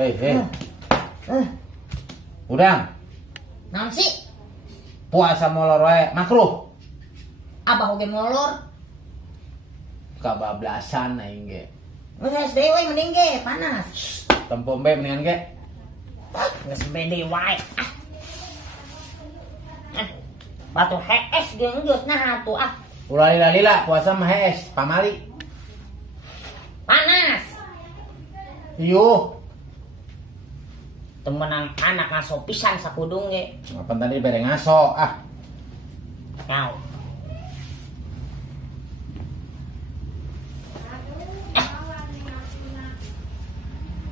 Hei. Udang. Naon sih? Puasa molor wae makruh. Abah oge molor. Kabablasan aing ge. Geus dewe mending ge panas. Tempo mbe mendingan ge. Geus bede wae. Batu hees jeung geus nah atuh ah. Ulah lila puasa mah hees pamali. Panas. Yuh. Temenang anak ngaso pisan sakudung ge. Apa tadi bere ngaso ah. Nyau.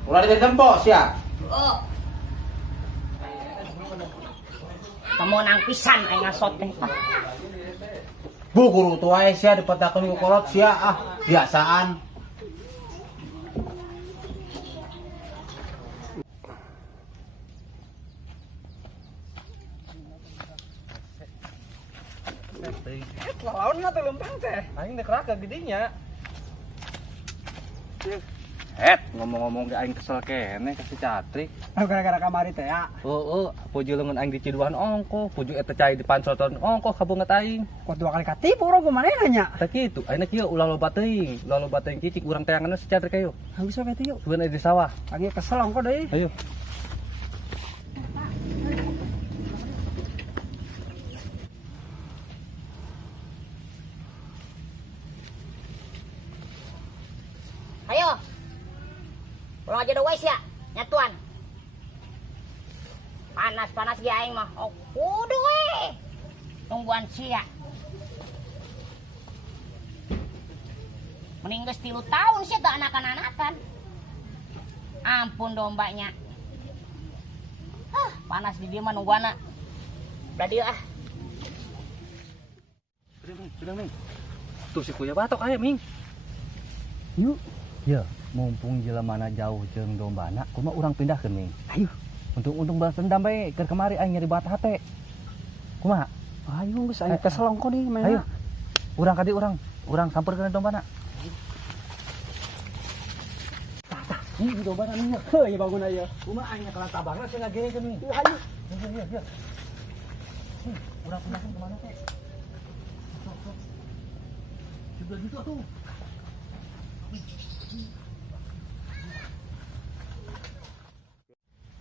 Ulah di tempo sia. Oh. Temenang pisan aing ngaso teh. Bu guru tua sia dipetakeun ku kolot sia ah biasaan. Lawan mah teh lempeng teh. Aing dek raka gedinya. Ngomong-ngomong ge aing kesel kene ka si Catrik. Gara-gara kamari teh ya. Heueuh, puju leungeun aing diciduan ongko, puju eta cai dipancoton ongko ka beungeut aing. Kok 2 kali katipu urang kumanehna nya. Tah kitu, ayeuna kieu ulah loba teuing cicik urang teanganna si Catrik ayo. Habis oke teh yuk. Sueun di sawah. Lagi kesel ongko deui. Ayo. Ayo. Pulang aja dewes ya, nyatuan. Panas ge aing mah. Oh, kudu we. Tungguan sia. Mending geus 3 tahun sih teu anakan-anakan. Ampun dombanya. Panas di dieu mah nungguana. Udah dieu ah. Sudah, Ming. Tuh si Kuya batok aya, Ming. Yuk. Ya, mumpung jelemana jauh jeung dombana, kumaha urang pindahkeun, Ming. Ayo. Untung balas dendam bae keur kemari aing nyari bat hate. Kumaha? Ayo geus aing kesel ongko deui maena. Ayo. Urang kadi urang sampeurkeun dombana. Ini dombana nih. Heuh, bangun aya. Kumaha aing kalah tabangna sih ngagerekeun, Ming. Ayo. Iya. Urang pindahkeun kemana teh? Sudah gitu tuh.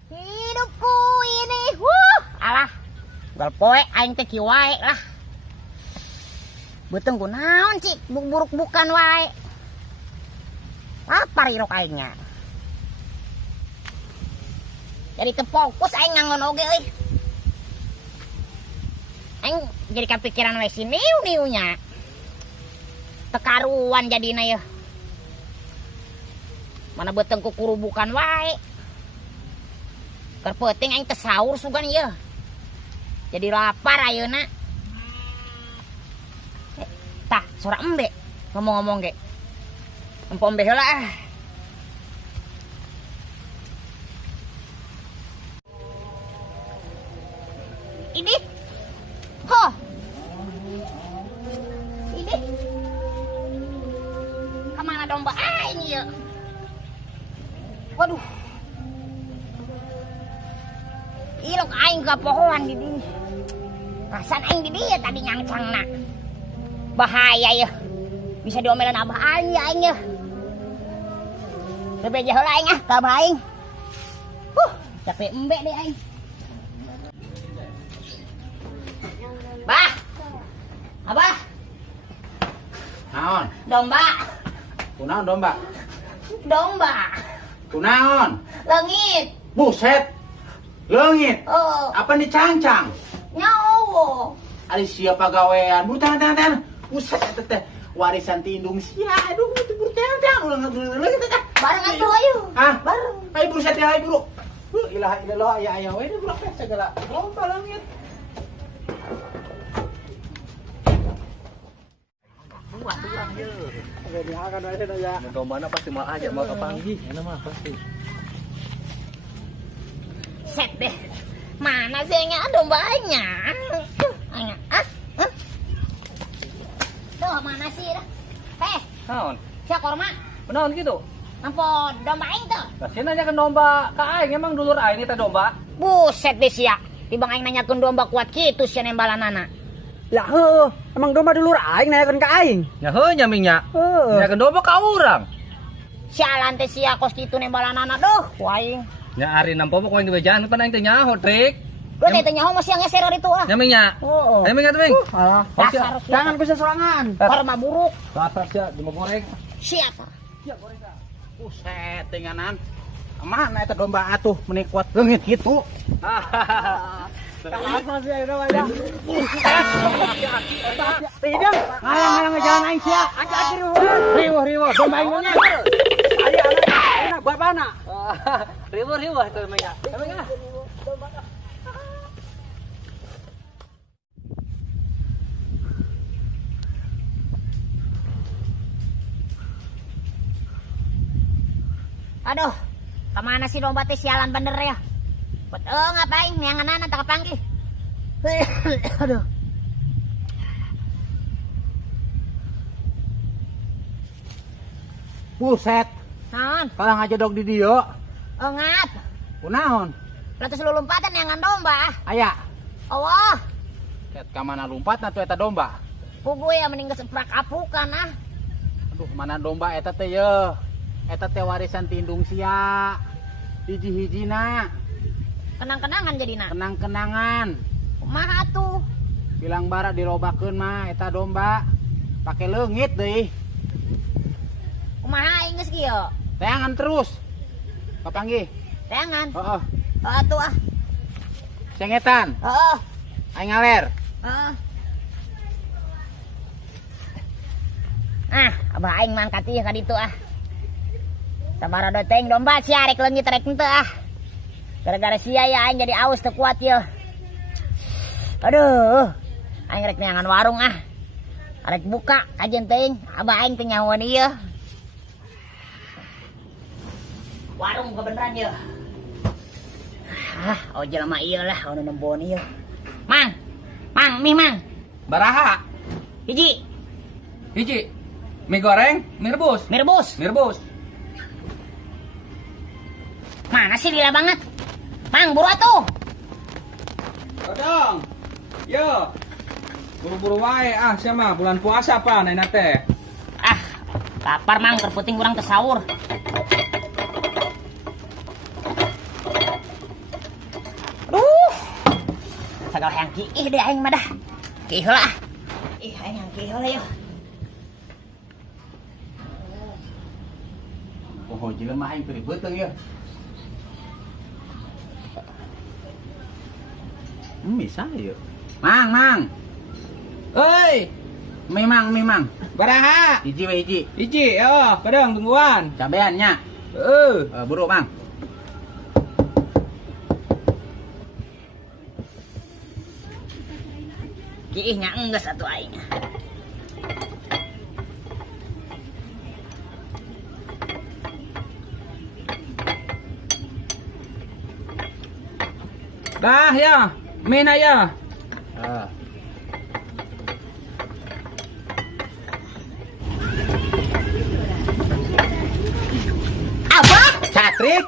Hidupku ini, alah, gal poe aing teh kieu wae lah. Beuteung kunaon sih, buruk bukan wae. Lapar irok aingnya. Jadi teu fokus aing ngangon oge euy. Aing jadi kepikiran wae si niu-niunya. Teu karuan jadina yeuh. Mana beuteung ku kurubukan wae. Keur peuting aing teh saur sugan ieu. Jadi lapar ayeuna. Tah, sora embe ngomong-ngomong ge. Empo embe heula ah. Ini. Ho. Ini. Kemana domba aing ieu? Waduh. Ilok aing ke pohoan di dieu. Rasan aing di dieu tadi nyangcangna. Bahaya ya. Bisa diomelan abah aing ya aing ya. Bebeja heula aing ah, ka abah aing. Capek embe deh aing. Bah. Abah. Naon? Domba. Kunaon domba? Domba. Kunaon? Langit. Buset. Leungit. Oh, Apa dicangcang? nyawo. Ari sia pagawean. Buru tahan. Buset eta teh warisan tindung sia. Aduh, itu buru tahan. Ulang leungit teh. Bareng atuh ayo. Hah? Bareng. Ayo buru set ayo buru. Ilaha illallah aya we budak teh segala. Lomba leungit. Buat ye. Jadi akan aya ya. Dombana pasti mal aja mal kepanggih, enak mah pasti. Set deh. Mana sih nya dombanya? Anya, Tuh mana sih dah? Naon? Sia korma. Naon gitu? Nampo domba aing tuh. Kasih nanya ke domba ke aing emang dulur aing eta domba. Buset deh sia. Tibang aing nanyakeun domba kuat kitu sia nembalanana. Lah heuh, emang domba dulur aing nanyakeun ka aing. Nya heuh nya ming nya. Heuh. Nya ke domba ka urang. Sialan teh sia kos kitu nembalanana doh ku aing. Nya ari nampo pok aing dibejan pan aing teh nyaho trik. Gue teh nyaho masih yang ngeser itu ah. Nya ming nya. Oh. Ayo ming atuh ming. Alah, Dasar sia. jangan bisa sorangan. Karma buruk. Dasar sia di goreng. Siapa? Buset tenganan. Mana eta domba atuh meni kuat leungit kitu. Apa sih ayeuna mah ya? Tidak, ngalang-ngalang ngejalan aing sia. Aki-aki Riweuh domba aing nya. Aya anak bapana. Riweuh itu ming nya. Ming nya. Aduh, kemana sih domba teh sialan bener ya? Ngapain? Neanganan tak kepanggih. Aduh. Buset, Naon? kalang aja dog di dieu. Ngap. Kunaon? Latus lu lompatan neangan domba. Aya, Allah, ket ka mana lompatna tuh eta domba? pugu ya mending geseprak apukan ah. Aduh, mana domba eta teh ye? Eta teh warisan tindung sia. Hiji-hijina, Kenang-kenangan jadina. kenang-kenangan. Kumaha tuh? Bilang bara dirobakeun mah eta domba. Pake leungit deui. Kumaha aing geus kieu? Teangan terus. Kapanggih? Teangan. Heeh. Atuh ah. Cengetan, Heeh. aing ngaler. Heeh. Abah aing mangkat ieu ka ditu ah. Sabaraha teng domba sia rek leungit rek henteu ah. Gara-gara sia ya aing jadi aus teu kuat ieu. Aduh. Aing rek neangan warung ah. Rek buka kajen teuing, abah aing teh nyahoan ieu. Warung kebeneran ieu. Oh jelema ieu lah anu nembon ieu. Mang. Mang, mie mang. Baraha? Hiji, Hiji. Mie goreng, mie rebus. mie rebus. Mie rebus. Mana sih lila banget? Mang, buru atuh. Odong. Yo. Buru-buru wae ah sia mah bulan puasa apa naina teh. Ah, lapar mang, terputing kurang tersahur. Aduh. Sagala hayang kiih deh aing mah dah. Kiih heula ah. Ih, aing yang kiih heula yeuh. Oh, jelema aing teu ribeuteung ye. Bisa ye. Mang. Hei, Memang. baraha? Hiji we hiji. Hiji, yo, kadang tungguan. Cabean nya. Buru, Mang. Kiihnya enggeus atuh aing. Dah ya, mina ya. Apa? Catrik.